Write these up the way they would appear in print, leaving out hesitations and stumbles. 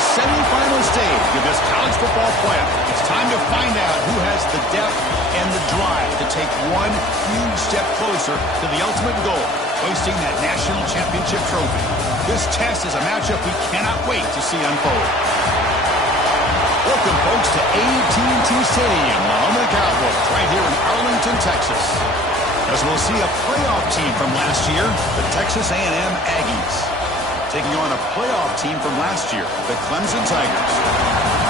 the semifinal stage of this college football playoff. It's time to find out who has the depth and the drive to take one huge step closer to the ultimate goal, hoisting that national championship trophy. This test is a matchup we cannot wait to see unfold. Welcome, folks, to A&T Stadium, the home of the Cowboys, right here in Arlington, Texas. As we'll see a playoff team from last year, the Texas A&M Aggies, taking on a playoff team from last year, the Clemson Tigers.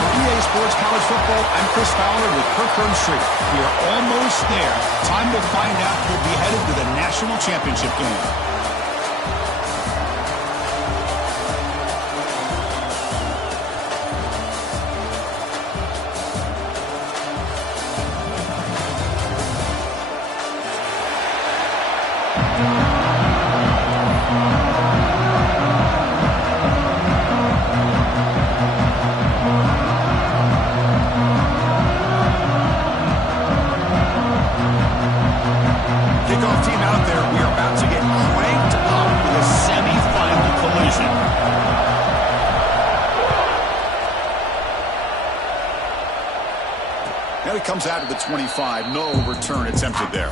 For EA Sports College Football, I'm Chris Fowler with Kirk Herbstreit. We are almost there. Time to find out who'll be headed to the national championship game. Kickoff team out there. We are about to get cranked up with a semifinal collision. Now he comes out of the 25. No return attempted there.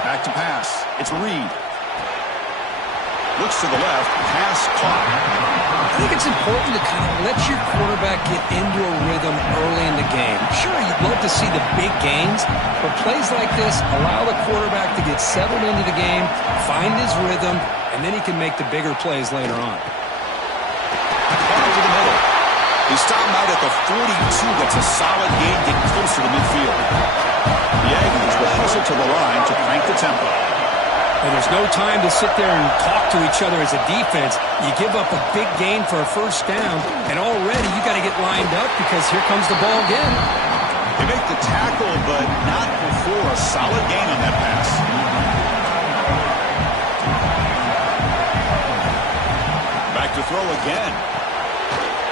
Back to pass. It's Reed. Looks to the left. Pass caught. I think it's important to kind of let your quarterback get into a rhythm early in the game. Sure, you'd love to see the big gains, but plays like this allow the quarterback to get settled into the game, find his rhythm, and then he can make the bigger plays later on. Caught over the middle. He stopped out at the 42. That's a solid gain, getting closer to midfield. The Aggies will hustle to the line to crank the tempo. And there's no time to sit there and talk to each other as a defense. You give up a big gain for a first down, and already you got to get lined up because here comes the ball again. They make the tackle, but not before a solid gain on that pass. Back to throw again.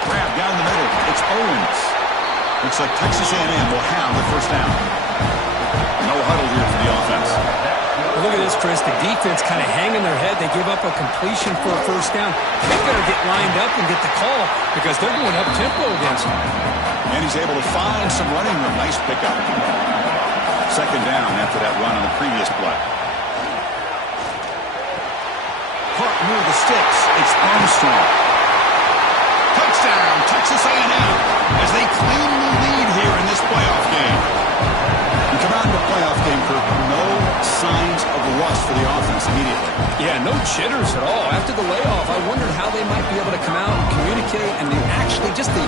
Grab down the middle. It's Owens. Looks like Texas A&M will have the first down. No huddle here for the offense. Well, look at this, Chris. The defense kind of hanging their head. They give up a completion for a first down. They better get lined up and get the call because they're going up tempo against them. And he's able to find some running room. Nice pickup. Second down after that run on the previous play. Caught near the sticks. It's Armstrong. Touchdown, Texas A&M, as they claim the lead here in this playoff game. We come out in the playoff game for no signs of rust for the offense immediately. Yeah, no jitters at all. After the layoff, I wondered how they might be able to come out and communicate and actually just the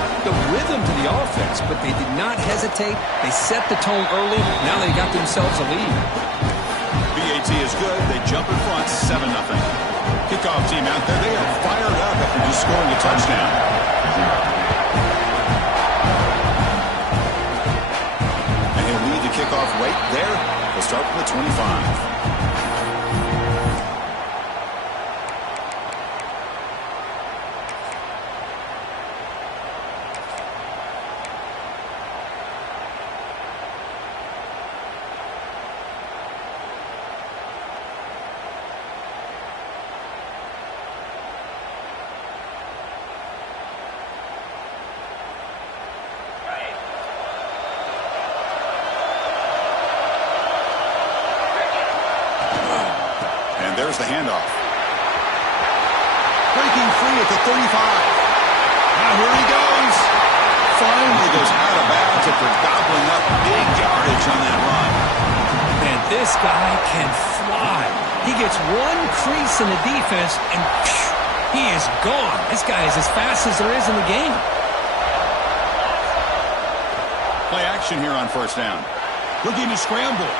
rhythm to the offense. But they did not hesitate. They set the tone early. Now they got themselves a lead. BAT is good. They jump in front 7-0. Kickoff team out there. They are fired up after just scoring a touchdown. And he'll lead the kickoff right there. They'll start from the 25. And there's the handoff. Breaking free at the 35. Now here he goes. Finally goes out of bounds after gobbling up big yardage on that run. Man, this guy can fly. He gets one crease in the defense, and he is gone. This guy is as fast as there is in the game. Play action here on first down. Looking to scramble.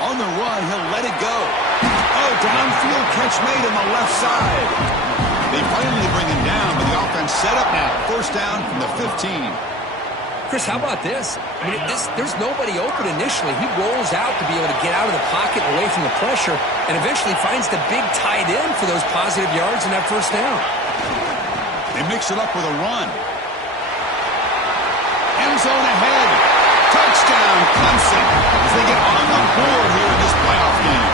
On the run, he'll let it go. Oh, downfield catch made on the left side. They finally bring him down, but the offense set up now. First down from the 15. Chris, how about this? I mean, there's nobody open initially. He rolls out to be able to get out of the pocket away from the pressure and eventually finds the big tight end for those positive yards and that first down. They mix it up with a run. End zone ahead. Touchdown, Clemson, as they get on the board here in this playoff game.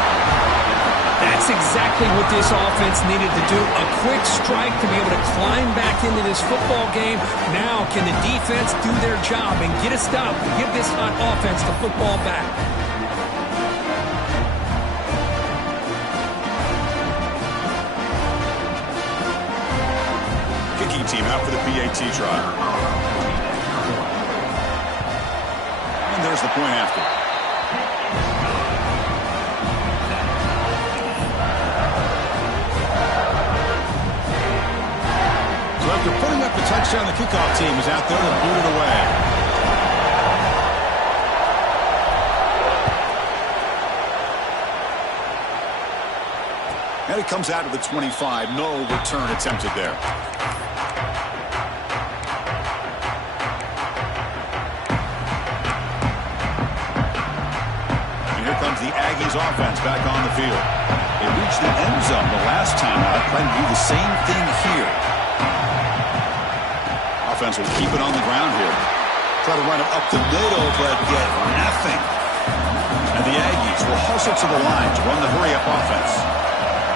That's exactly what this offense needed to do. A quick strike to be able to climb back into this football game. Now, can the defense do their job and get a stop and give this hot offense the football back? Kicking team out for the PAT try. And there's the point after. After putting up the touchdown, the kickoff team is out there to boot it away. And it comes out to the 25. No return attempted there. And here comes the Aggies offense back on the field. They reached the end zone the last time out. Trying to do the same thing here. Offense will keep it on the ground here. Try to run it up the middle, but get nothing. And the Aggies will hustle to the line to run the hurry-up offense.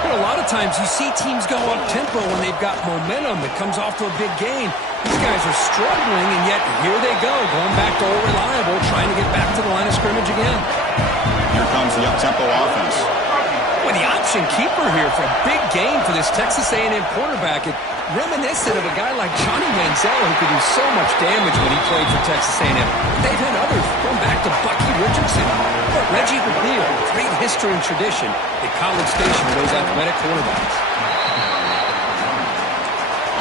Well, a lot of times you see teams go up-tempo when they've got momentum that comes off to a big gain. These guys are struggling, and yet here they go, going back to old reliable, trying to get back to the line of scrimmage again. Here comes the up-tempo offense. Well, the option keeper here for a big gain for this Texas A&M quarterback. It reminiscent of a guy like Johnny Manziel who could do so much damage when he played for Texas A&M. They've had others, going back to Bucky Richardson. But Reggie McNeil, great history and tradition at College Station with those athletic quarterbacks.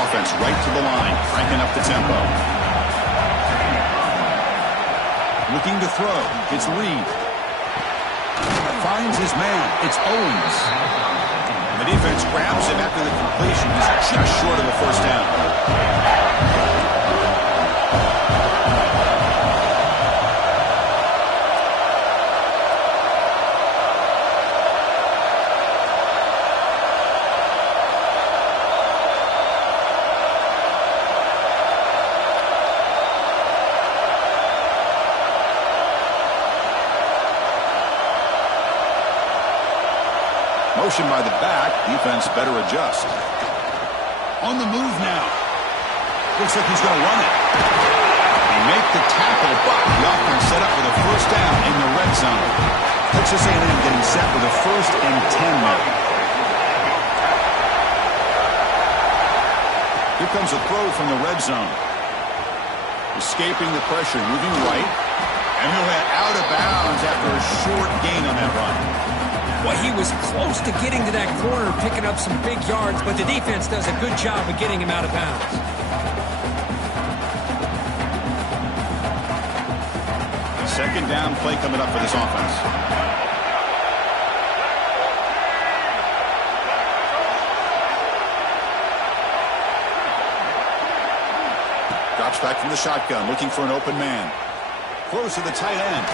Offense right to the line, cranking up the tempo. Looking to throw. It's Reed. Finds his man. It's Owens. The defense grabs him after the completion. He's just short of a first down. Motion by the back. Defense better adjust. On the move now. Looks like he's going to run it. They make the tackle, but the offense set up with a first down in the red zone. Texas A&M getting set with a 1st and 10 now. Here comes a throw from the red zone. Escaping the pressure, moving right. And he'll head out of bounds after a short gain on that run. Well, he was close to getting to that corner, picking up some big yards, but the defense does a good job of getting him out of bounds. Second down play coming up for this offense. Drops back from the shotgun, looking for an open man. Close to the tight end.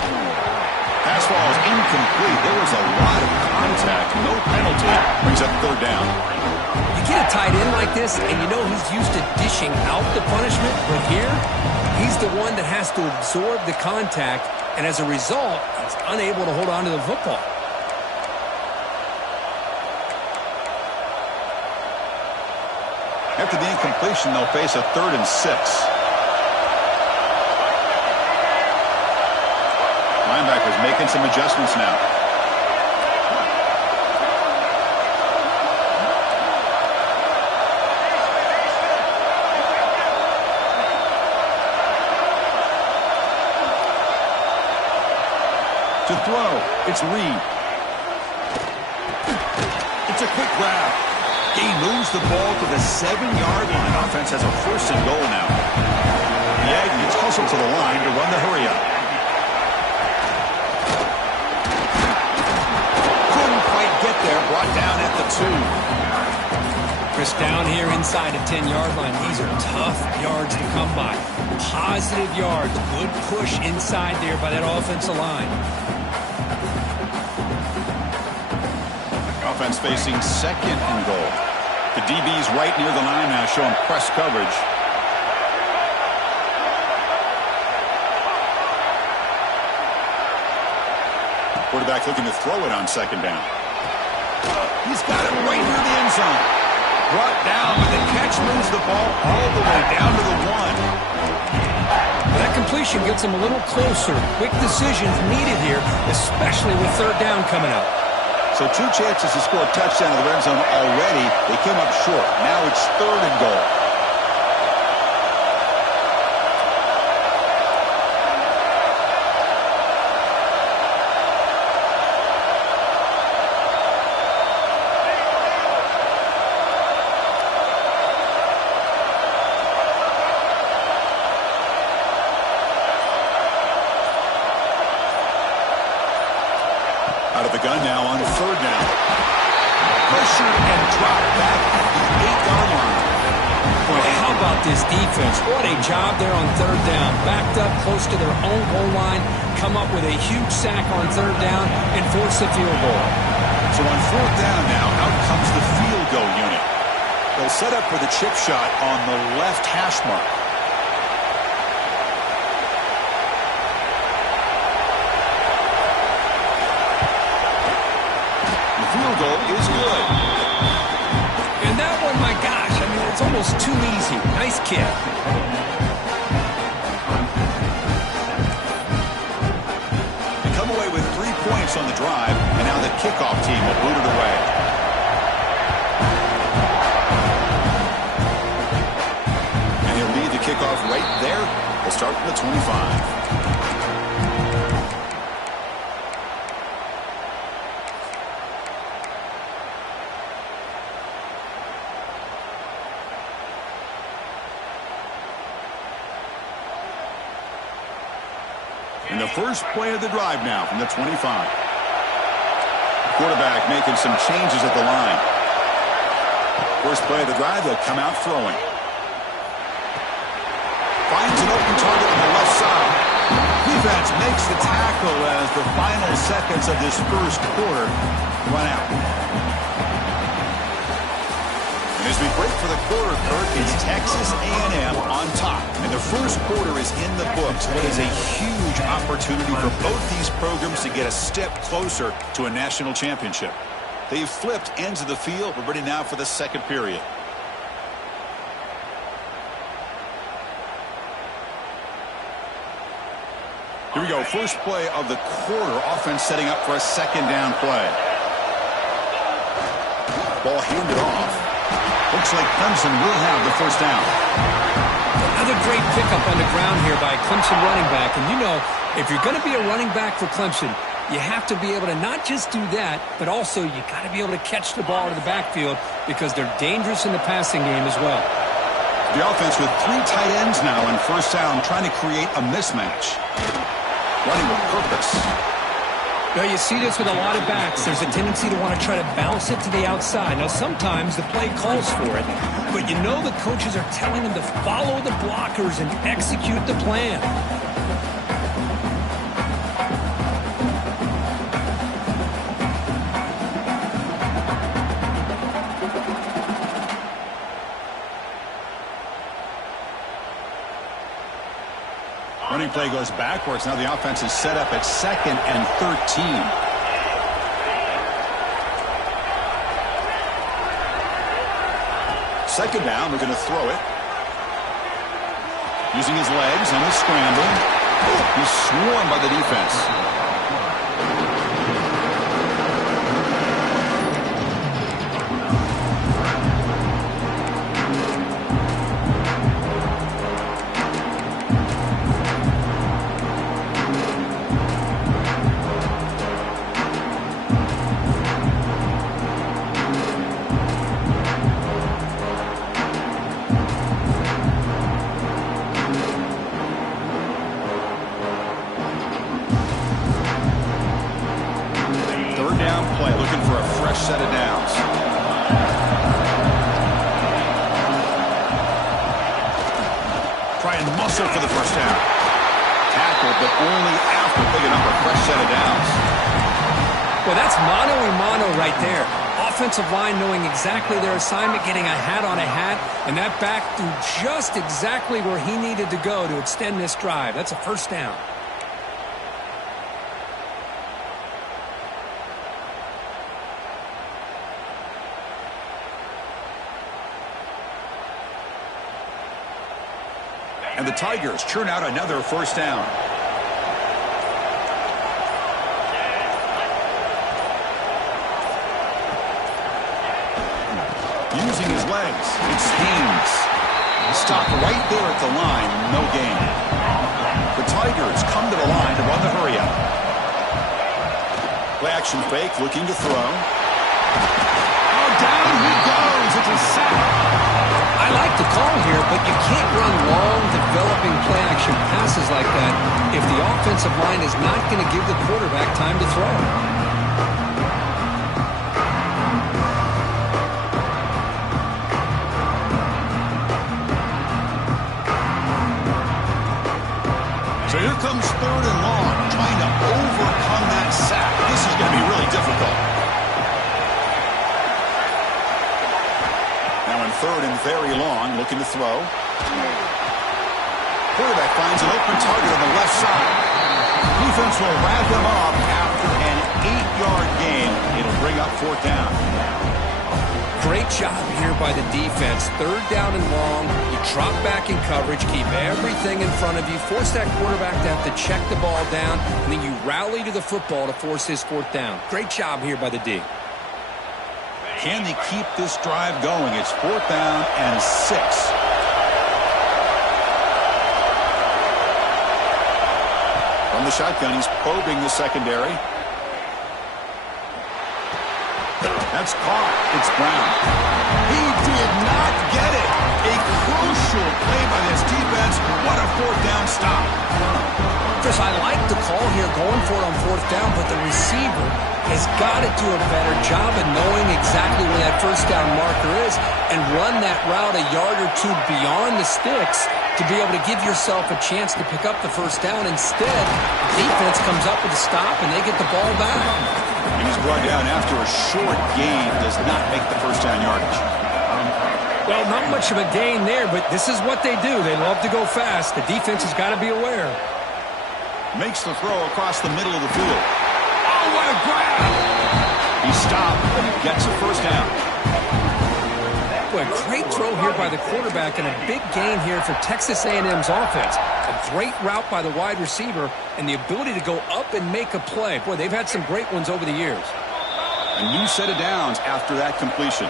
Pass ball is incomplete. There was a lot of contact. No penalty. Brings up 3rd down. You get a tight end like this, and you know he's used to dishing out the punishment, but here, he's the one that has to absorb the contact, and as a result, he's unable to hold on to the football. After the incompletion, they'll face a 3rd and 6. Linebackers making some adjustments now. To throw, it's Reed. It's a quick grab. He moves the ball to the 7-yard line. Offense has a 1st and goal now. The Aggies hustle to the line to run the hurry-up. Get there, brought down at the 2. Chris, down here inside the 10-yard line, these are tough yards to come by. Positive yards, good push inside there by that offensive line. Offense facing second and goal. The DB's right near the line now, showing press coverage. Quarterback looking to throw it on second down. He's got it right near the end zone. Brought down, but the catch moves the ball all the way down to the 1. That completion gets him a little closer. Quick decisions needed here, especially with third down coming up. So 2 chances to score a touchdown in the red zone already. They came up short. Now it's third and goal. Out of the gun now on third down. Pressured and dropped back at the 8-yard line. Boy, how about this defense? What a job there on third down. Backed up close to their own goal line, come up with a huge sack on third down, and force a field goal. So on fourth down now, out comes the field goal unit. They'll set up for the chip shot on the left hash mark. Field goal is good. And that one, my gosh, I mean, it's almost too easy. Nice kick. They come away with 3 points on the drive, and now the kickoff team will boot it away. And he'll lead the kickoff right there. We'll start from the 25. And the first play of the drive now from the 25. Quarterback making some changes at the line. First play of the drive, they'll come out throwing. Finds an open target on the left side. Defense makes the tackle as the final seconds of this first quarter run out. And as we break for the quarter, Kurt, it's Texas A&M on top. And the first quarter is in the books. What is a huge opportunity for both these programs to get a step closer to a national championship. They've flipped ends of the field. We're ready now for the second period. Here we go. First play of the quarter. Offense setting up for a second down play. Ball handed off. Looks like Clemson will have the first down. Another great pickup on the ground here by Clemson running back. And you know, if you're going to be a running back for Clemson, you have to be able to not just do that, but also you got to be able to catch the ball to the backfield because they're dangerous in the passing game as well. The offense with 3 tight ends now on first down, trying to create a mismatch. Running with purpose. Now, you see this with a lot of backs. There's a tendency to want to try to bounce it to the outside. Now, sometimes the play calls for it, but you know the coaches are telling them to follow the blockers and execute the plan. Running play goes backwards. Now the offense is set up at 2nd and 13. Second down, they're going to throw it. Using his legs on a scramble. He's swarmed by the defense. and muscle for the first down. Tackle, but only after picking up a fresh set of downs. Well, that's mano-a-mano right there. Offensive line knowing exactly their assignment, getting a hat on a hat, and that back threw just exactly where he needed to go to extend this drive. That's a first down. And the Tigers churn out another first down. Using his legs, it's Haynes. Stopped right there at the line, no gain. The Tigers come to the line to run the hurry up. Play action fake, looking to throw. Oh, down he goes. It's a sack. I like the call here, but you can't run long, developing play-action passes like that if the offensive line is not going to give the quarterback time to throw. So here comes 3rd and long, trying to overcome that sack. This is going to be really difficult. Now in 3rd and very long, looking to throw. Quarterback finds an open target on the left side. Defense will wrap him up after an 8-yard gain. It'll bring up 4th down. Great job here by the defense. 3rd down and long. You drop back in coverage, keep everything in front of you, force that quarterback to have to check the ball down, and then you rally to the football to force his 4th down. Great job here by the D. Can they keep this drive going? It's 4th down and 6. From the shotgun, he's probing the secondary. That's caught. It's Brown. He did not get it. A crucial play by this defense. What a 4th down stop. Chris, I like the call here, going for it on 4th down, but the receiver has got to do a better job of knowing exactly where that 1st down marker is and run that route a yard or two beyond the sticks to be able to give yourself a chance to pick up the 1st down. Instead, defense comes up with a stop and they get the ball back. He's brought down after a short gain, does not make the 1st down yardage. Well, not much of a gain there, but this is what they do. They love to go fast. The defense has got to be aware. Makes the throw across the middle of the field. Oh, what a grab! He stopped, but he gets a 1st down. Boy, great throw here by the quarterback and a big gain here for Texas A&M's offense. A great route by the wide receiver and the ability to go up and make a play. Boy, they've had some great ones over the years. A new set of downs after that completion.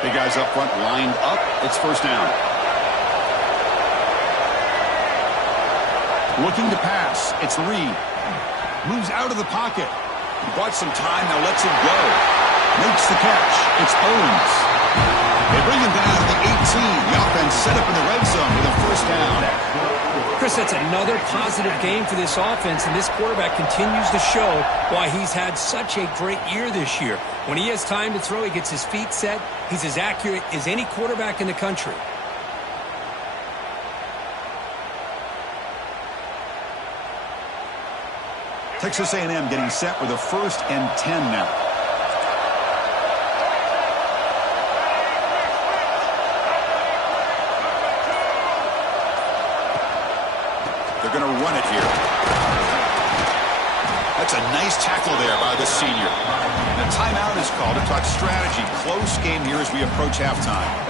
Big guys up front lined up. It's 1st down. Looking to pass. It's Reed. Moves out of the pocket. He bought some time. Now lets it go. Makes the catch. It's Owens. They bring him down to the 18. The offense set up in the red zone with a 1st down. Chris, that's another positive game for this offense, and this quarterback continues to show why he's had such a great year this year. When he has time to throw, he gets his feet set. He's as accurate as any quarterback in the country. Texas A&M getting set with a 1st and 10 now. They're going to run it here. That's a nice tackle there by the senior. And a timeout is called to talk strategy. Close game here as we approach halftime.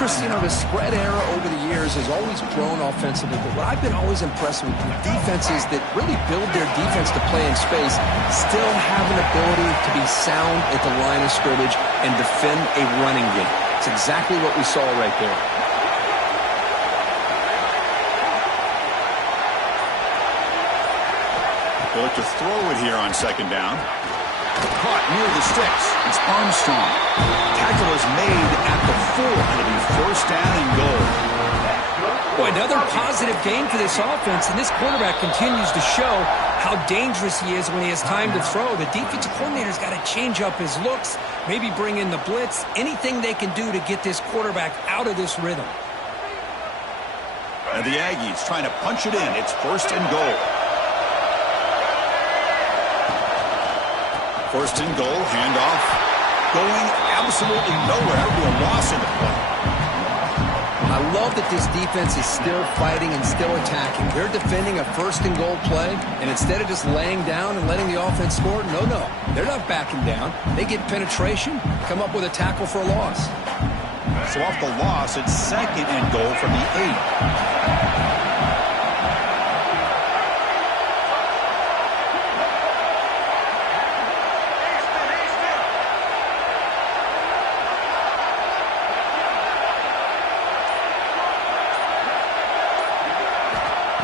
Chris, you know, the spread era over the years has always grown offensively, but what I've been always impressed with defenses that really build their defense to play in space still have an ability to be sound at the line of scrimmage and defend a running game. It's exactly what we saw right there. They look to throw it here on 2nd down. Caught near the sticks. It's Armstrong. Tackle is made at the 4. It'll be 1st down and goal. Boy, another positive game for this offense, and this quarterback continues to show how dangerous he is when he has time to throw. The defensive coordinator's got to change up his looks, maybe bring in the blitz, anything they can do to get this quarterback out of this rhythm. And the Aggies trying to punch it in. It's 1st and goal. 1st and goal, handoff, going absolutely nowhere to a loss in the play. I love that this defense is still fighting and still attacking. They're defending a 1st and goal play, and instead of just laying down and letting the offense score, no, they're not backing down. They get penetration, come up with a tackle for a loss. So off the loss, it's 2nd and goal from the 8.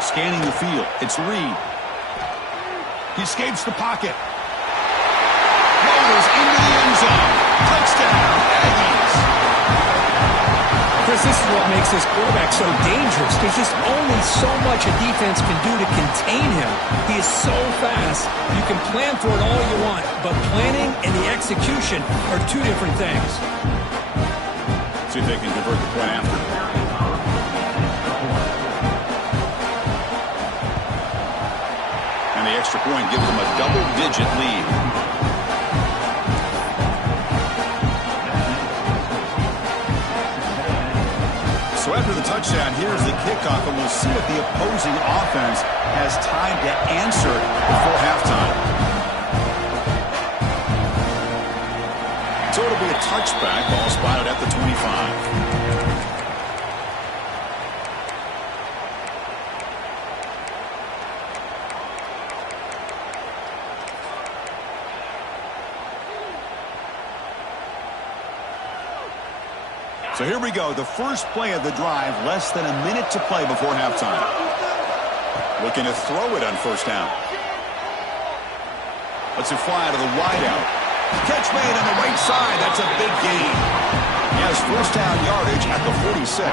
Scanning the field, it's Reed. He escapes the pocket. Rolls into the end zone. Touchdown, Aggies. Chris, this is what makes this quarterback so dangerous. There's just only so much a defense can do to contain him. He is so fast. You can plan for it all you want, but planning and the execution are two different things. See if they can convert the point after. The extra point gives them a double-digit lead. So after the touchdown, here's the kickoff, and we'll see if the opposing offense has time to answer before halftime. So it'll be a touchback, ball spotted at the 25. So here we go, the first play of the drive, less than a minute to play before halftime. Looking to throw it on 1st down. Lets it fly to the wideout. Catch made on the right side, that's a big gain. He has 1st down yardage at the 46.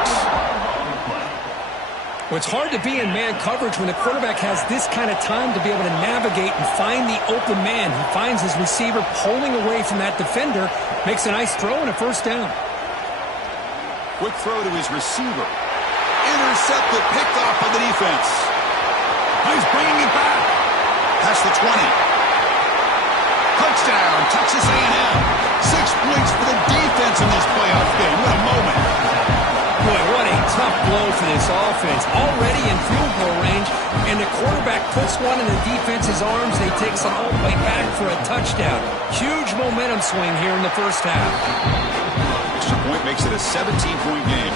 Well, it's hard to be in man coverage when the quarterback has this kind of time to be able to navigate and find the open man. He finds his receiver pulling away from that defender, makes a nice throw and a 1st down. Quick throw to his receiver. Intercepted, picked off by the defense. He's bringing it back. Past the 20. Touchdown, Texas A&M. 6 points for the defense in this playoff game. What a moment. Boy, what a tough blow for this offense. Already in field goal range, and the quarterback puts one in the defense's arms. They takes it all the way back for a touchdown. Huge momentum swing here in the 1st half. Extra point makes it a 17-point game.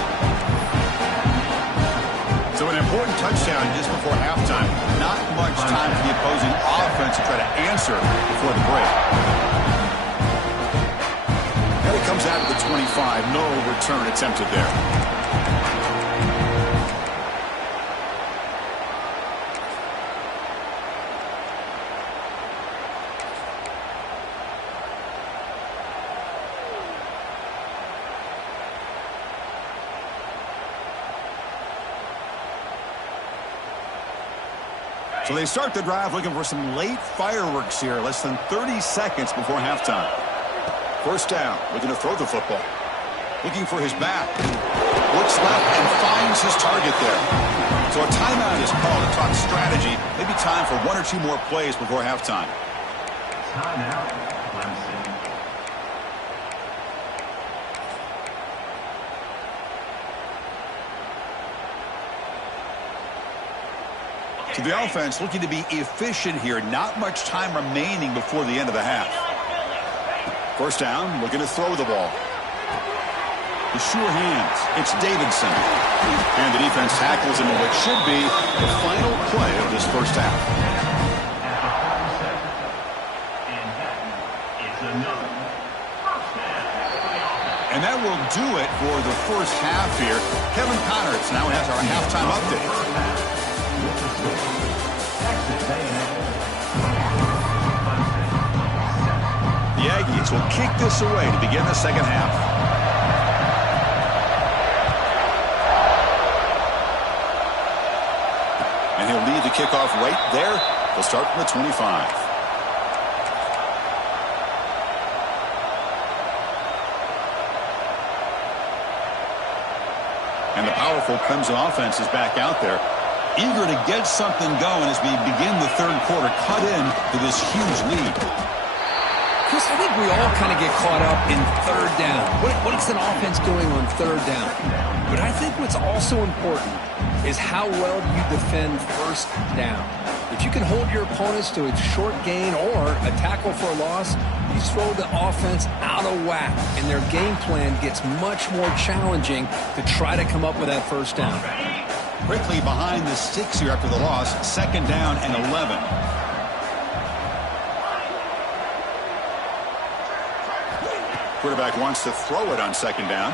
So an important touchdown just before halftime. Not much time for the opposing offense to try to answer before the break. And it comes out of the 25. No return attempted there. So they start the drive looking for some late fireworks here, less than 30 seconds before halftime. 1st down, looking to throw the football. Looking for his back. Looks left and finds his target there. So a timeout is called to talk strategy. Maybe time for 1 or 2 more plays before halftime. Timeout, Clemson. So the offense looking to be efficient here. Not much time remaining before the end of the half. 1st down, looking to throw the ball. The sure hands. It's Davidson. And the defense tackles him in what should be the final play of this 1st half. And that will do it for the 1st half here. Kevin Connors now has our halftime update. The Aggies will kick this away to begin the 2nd half. The kickoff right there. They'll start from the 25. And the powerful Clemson offense is back out there, eager to get something going as we begin the third quarter, cut in to this huge lead. Chris, I think we all kind of get caught up in third down. What's an offense doing on third down? But I think what's also important is how well you defend first down. If you can hold your opponents to a short gain or a tackle for a loss, you throw the offense out of whack, and their game plan gets much more challenging to try to come up with that first down. Quickly behind the sticks here after the loss, second down and 11. Quarterback wants to throw it on second down.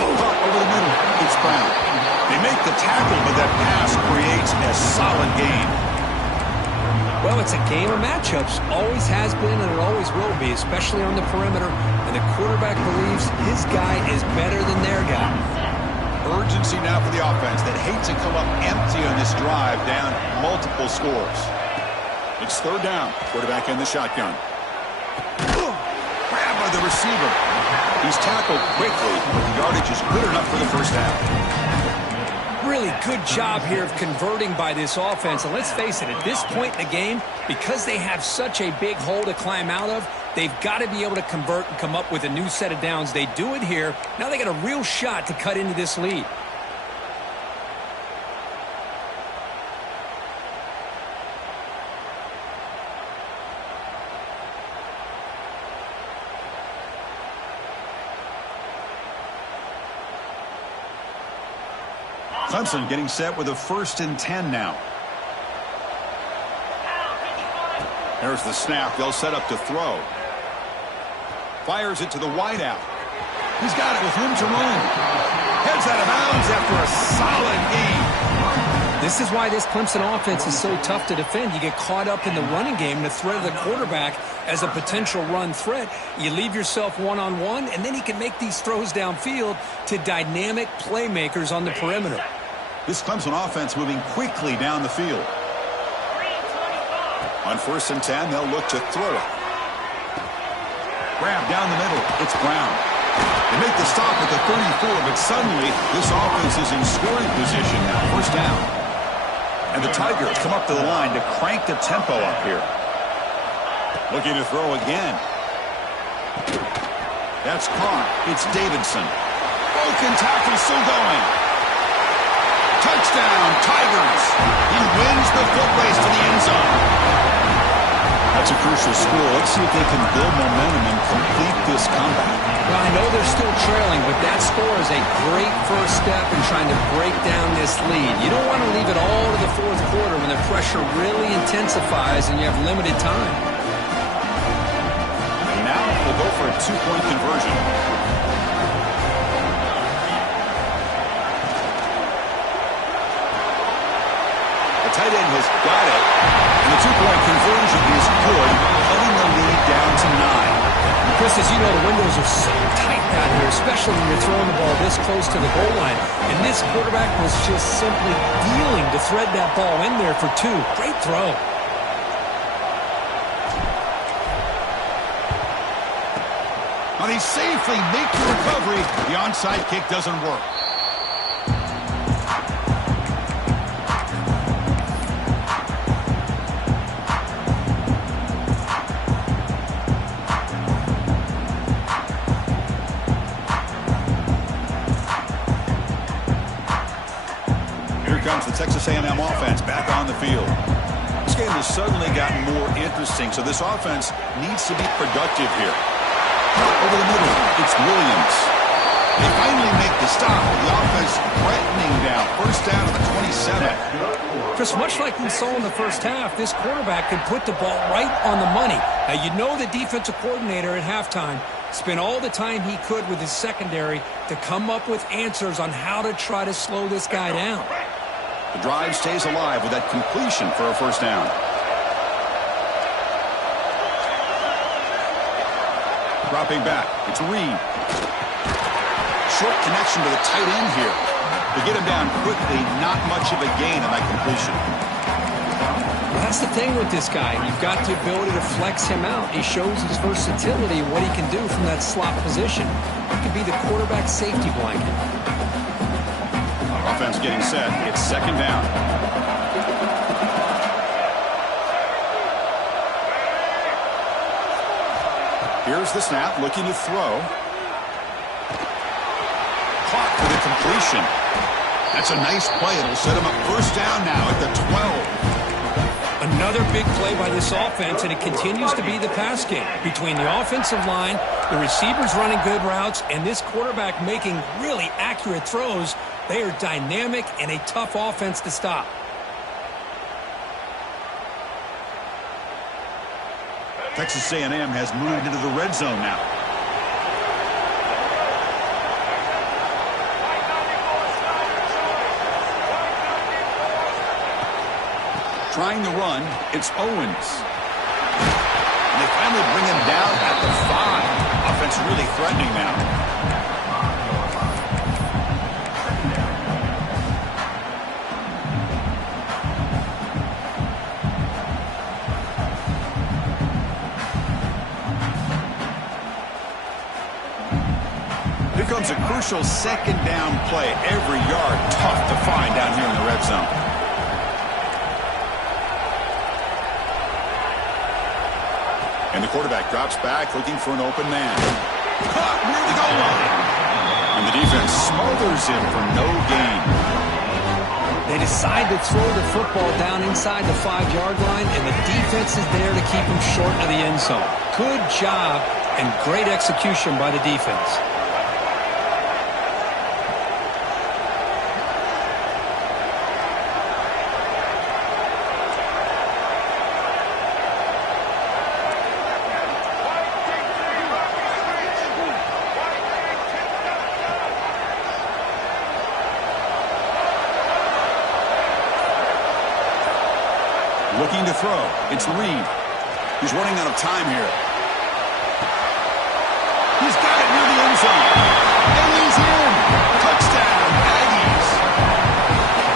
Over the middle, it's Brown. They make the tackle, but that pass creates a solid gain. Well, it's a game of matchups. Always has been, and it always will be, especially on the perimeter. And the quarterback believes his guy is better than their guy. Urgency now for the offense that hates to come up empty on this drive, down multiple scores. It's third down. Quarterback in the shotgun. Grab by the receiver. He's tackled quickly, but the yardage is good enough for the first down. Really good job here of converting by this offense. And let's face it, at this point in the game, because they have such a big hole to climb out of, they've got to be able to convert and come up with a new set of downs. They do it here. Now they got a real shot to cut into this lead. Clemson getting set with a 1st and 10 now. There's the snap. They'll set up to throw. Fires it to the wideout. He's got it with room to run. Heads out of bounds after a solid gain. This is why this Clemson offense is so tough to defend. You get caught up in the running game and the threat of the quarterback as a potential run threat. You leave yourself one-on-one, and then he can make these throws downfield to dynamic playmakers on the perimeter. This Clemson offense moving quickly down the field. On 1st and 10, they'll look to throw it. Grab down the middle. It's Brown. They make the stop at the 34, but suddenly this offense is in scoring position now. First down. And the Tigers come up to the line to crank the tempo up here. Looking to throw again. That's caught. It's Davidson. Broken tackle still going. Touchdown, Tigers. He wins the foot race to the end zone. That's a crucial score. Let's see if they can build momentum and complete this comeback. Well, I know they're still trailing, but that score is a great first step in trying to break down this lead. You don't want to leave it all to the fourth quarter when the pressure really intensifies and you have limited time. And now we'll go for a 2-point conversion. The tight end has got it, and the 2-point conversion is good, cutting the lead down to 9. Chris, as you know, the windows are so tight down here, especially when you're throwing the ball this close to the goal line. And this quarterback was just simply dealing to thread that ball in there for 2. Great throw. Now they safely make the recovery. The onside kick doesn't work. Comes the Texas A&M offense back on the field. This game has suddenly gotten more interesting, so this offense needs to be productive here. Over the middle, it's Williams. They finally make the stop. The offense threatening down. First down to the 27. Chris, much like we saw in the first half, this quarterback can put the ball right on the money. Now, you know the defensive coordinator at halftime spent all the time he could with his secondary to come up with answers on how to try to slow this guy down. The drive stays alive with that completion for a first down. Dropping back, it's Reed. Short connection to the tight end here. To get him down quickly, not much of a gain on that completion. Well, that's the thing with this guy. You've got the ability to flex him out. He shows his versatility and what he can do from that slot position. He could be the quarterback safety blanket. Offense getting set. It's second down. Here's the snap, looking to throw. Clock for the completion. That's a nice play. It'll set him up first down now at the 12. Another big play by this offense, and it continues to be the pass game. Between the offensive line, the receivers running good routes, and this quarterback making really accurate throws, they are dynamic and a tough offense to stop. Texas A&M has moved into the red zone now. Trying to run, it's Owens. And they finally bring him down at the 5. Offense really threatening now. Here comes a crucial second down play. Every yard tough to find down here in the red zone. And the quarterback drops back, looking for an open man. Caught near the goal line. And the defense smothers him for no gain. They decide to throw the football down inside the 5-yard line, and the defense is there to keep him short of the end zone. Good job and great execution by the defense. Looking to throw. It's Reed. He's running out of time here. He's got it near the end zone. And he's in. Touchdown, Aggies.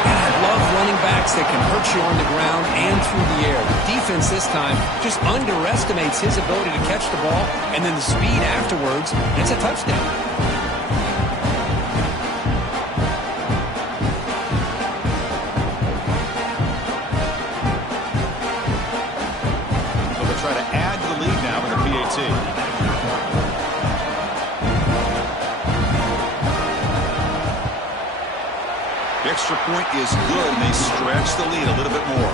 And I love running backs that can hurt you on the ground and through the air. The defense this time just underestimates his ability to catch the ball, and then the speed afterwards. It's a touchdown. Try to add to the lead now with a PAT. The extra point is good, and they stretch the lead a little bit more.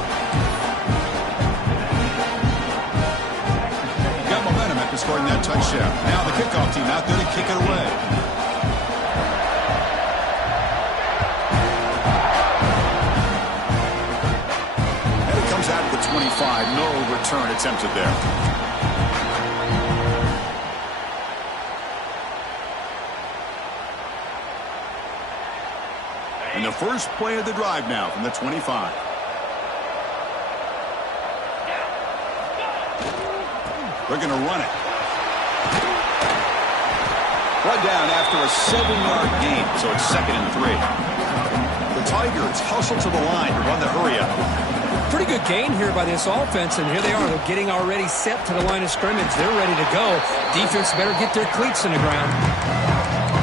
Got momentum after scoring that touchdown. Now the kickoff team out there to kick it away. Out of the 25, no return attempted there. And the first play of the drive now from the 25. They're going to run it. One down after a 7-yard gain, so it's 2nd and 3. The Tigers hustle to the line to run the hurry-up. Pretty good gain here by this offense, and here they are. They're getting already set to the line of scrimmage. They're ready to go. Defense better get their cleats in the ground.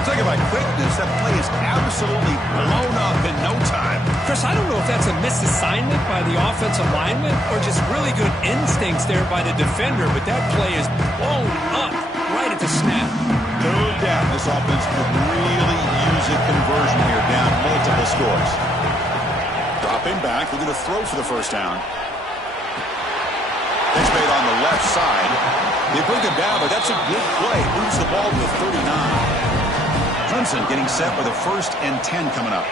Talk about quickness. That play is absolutely blown up in no time. Chris, I don't know if that's a misassignment by the offensive lineman or just really good instincts there by the defender, but that play is blown up right at the snap. No doubt this offense could really use a conversion here, down multiple scores. Dropping back, looking to throw for the first down. Pitch made on the left side. They bring him down, but that's a good play. Moves the ball to the 39. Clemson getting set with a 1st and 10 coming up.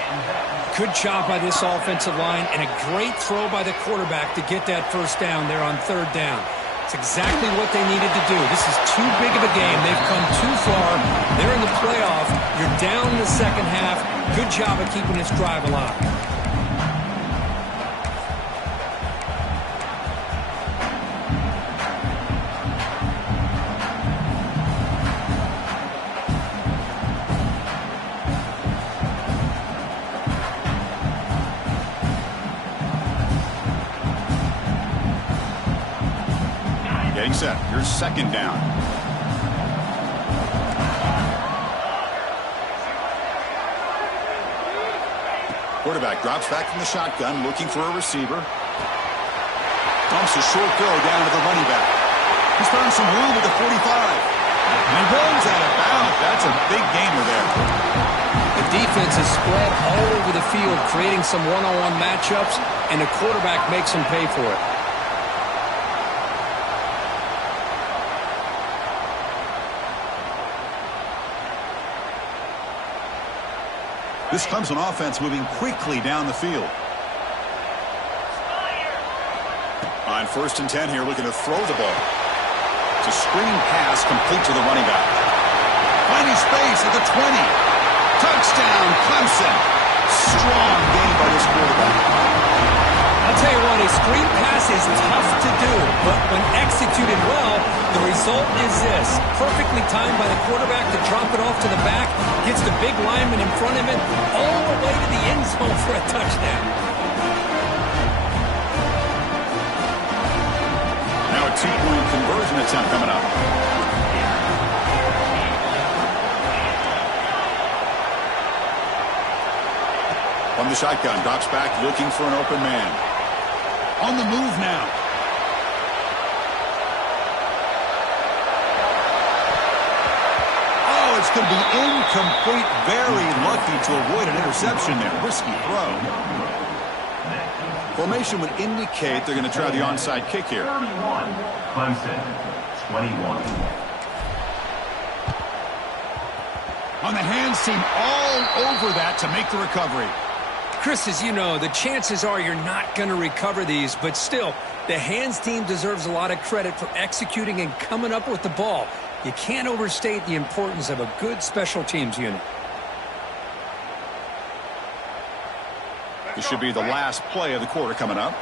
Good job by this offensive line, and a great throw by the quarterback to get that first down there on 3rd down. It's exactly what they needed to do. This is too big of a game. They've come too far. They're in the playoff. You're down in the second half. Good job of keeping this drive alive. Getting set. Here's second down. Quarterback drops back from the shotgun, looking for a receiver. Dumps a short throw down to the running back. He's found some room at the 45. And he runs out of bounds. That's a big gainer there. The defense is spread all over the field, creating some one-on-one matchups, and the quarterback makes them pay for it. This Clemson offense moving quickly down the field. On 1st and 10 here, looking to throw the ball. It's a screen pass complete to the running back. Finding space at the 20. Touchdown, Clemson. Strong game by this quarterback. I'll tell you what, a screen pass is tough to do, but when executed well, the result is this. Perfectly timed by the quarterback to drop it off to the back, gets the big lineman in front of him, all the way to the end zone for a touchdown. Now a 2-point conversion attempt coming up. From the shotgun, drops back, looking for an open man. On the move now. Oh, it's going to be incomplete. Very lucky to avoid an interception there. Risky throw. Formation would indicate they're going to try the onside kick here. 31, Clemson, 21. On the hands team, all over that to make the recovery. Chris, as you know, the chances are you're not going to recover these, but still, the hands team deserves a lot of credit for executing and coming up with the ball. You can't overstate the importance of a good special teams unit. This should be the last play of the quarter coming up.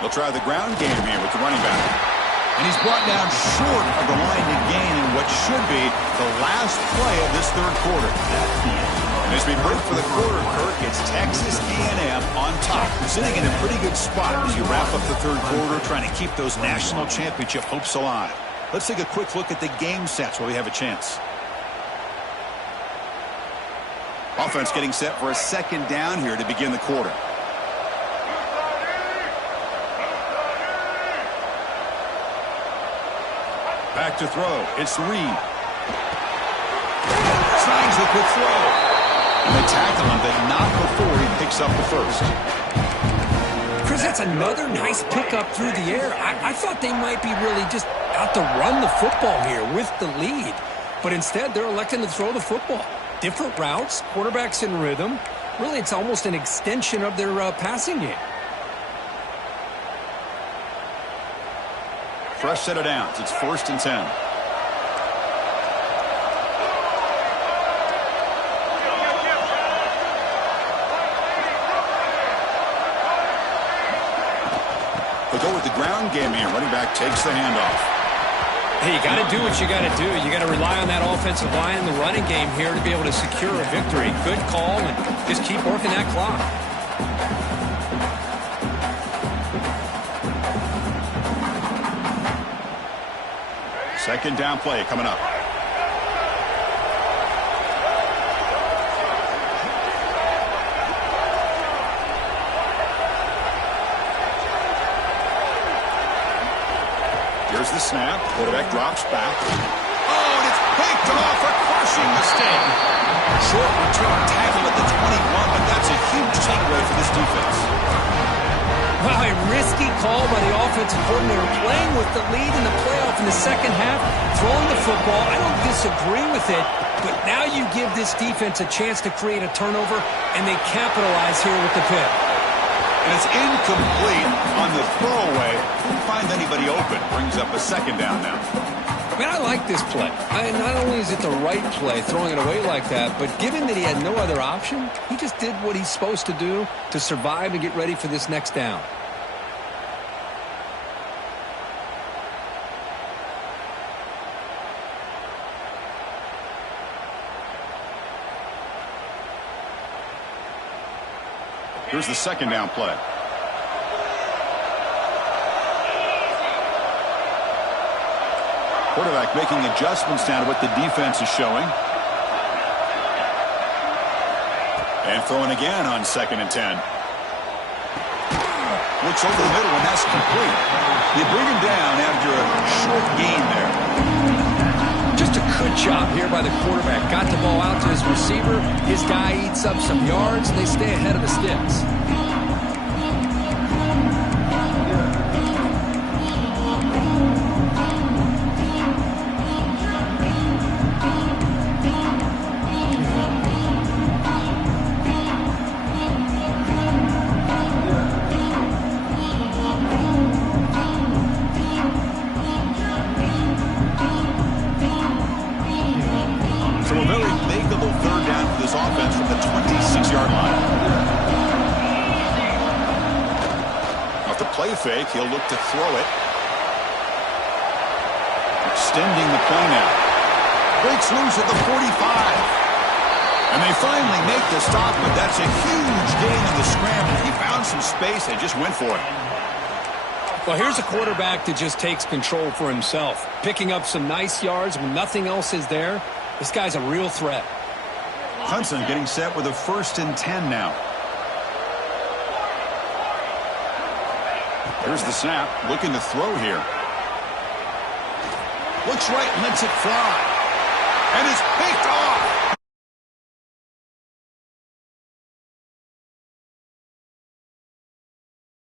They'll try the ground game here with the running back. And he's brought down short of the line to gain in what should be the last play of this third quarter. And as we break for the quarter, Kirk, it's Texas A&M on top. Sitting in a pretty good spot as you wrap up the third quarter, trying to keep those national championship hopes alive. Let's take a quick look at the game sets while we have a chance. Offense getting set for a second down here to begin the quarter. Back to throw. It's Reed. Signs the quick throw. And they tackle him, but not before he picks up the first. Chris, that's another nice pickup through the air. I thought they might be really just out to run the football here with the lead. But instead, they're electing to throw the football. Different routes, quarterbacks in rhythm. Really, it's almost an extension of their passing game. Fresh set of downs. It's 1st and 10. They'll go with the ground game here. Running back takes the handoff. Hey, you got to do what you got to do. You got to rely on that offensive line in the running game here to be able to secure a victory. Good call, and just keep working that clock. Second down play coming up. Here's the snap. Quarterback drops back. Oh, and it's picked off. A crushing mistake. Short return tackle at the 21, but that's a huge takeaway for this defense. Wow, a risky call by the offensive coordinator, playing with the lead in the playoff in the second half, throwing the football. I don't disagree with it, but now you give this defense a chance to create a turnover, and they capitalize here with the pick. And it's incomplete on the throwaway. Couldn't find anybody open. Brings up a second down now. I mean, I like this play. Not only is it the right play, throwing it away like that, but given that he had no other option, he just did what he's supposed to do to survive and get ready for this next down. Here's the second down play. Quarterback making adjustments now to what the defense is showing. And throwing again on 2nd and 10. Looks over the middle, and that's complete. You bring him down after a short gain there. Just a good job here by the quarterback. Got the ball out to his receiver. His guy eats up some yards, and they stay ahead of the sticks. Offense from the 26-yard line. Off the play fake, he'll look to throw it. Extending the play now. Breaks loose at the 45. And they finally make the stop, but that's a huge gain in the scramble. He found some space and just went for it. Well, here's a quarterback that just takes control for himself. Picking up some nice yards when nothing else is there. This guy's a real threat. Clemson getting set with a 1st and 10 now. Here's the snap, looking to throw here. Looks right, lets it fly. And it's picked off.